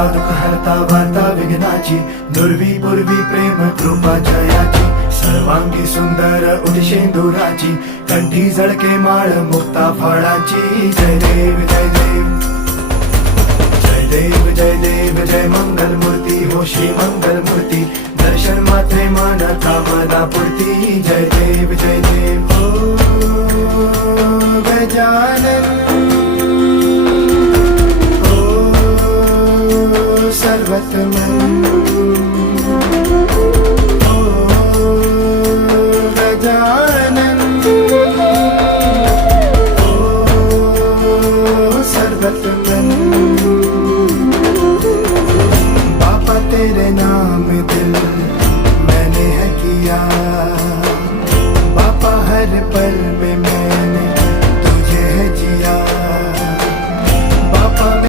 हरता दुःख हरता वार्ता विघ्नाची, दुर्वी पूर्वी प्रेम कृपा जयाची, सर्वांगी सुंदर उदिशेंदुराची, कंठी झळके माळ मुक्ता फळाची. जय देव जय देव जय देव जय देव जय मंगल मूर्ती हो श्री मंगल मूर्ती, दर्शन मात्रे मन कामना पूर्ती. जय देव जय देव हो गजानन हो सर्वतमन हो गजानन हो सर्वतमन. तेरे नाम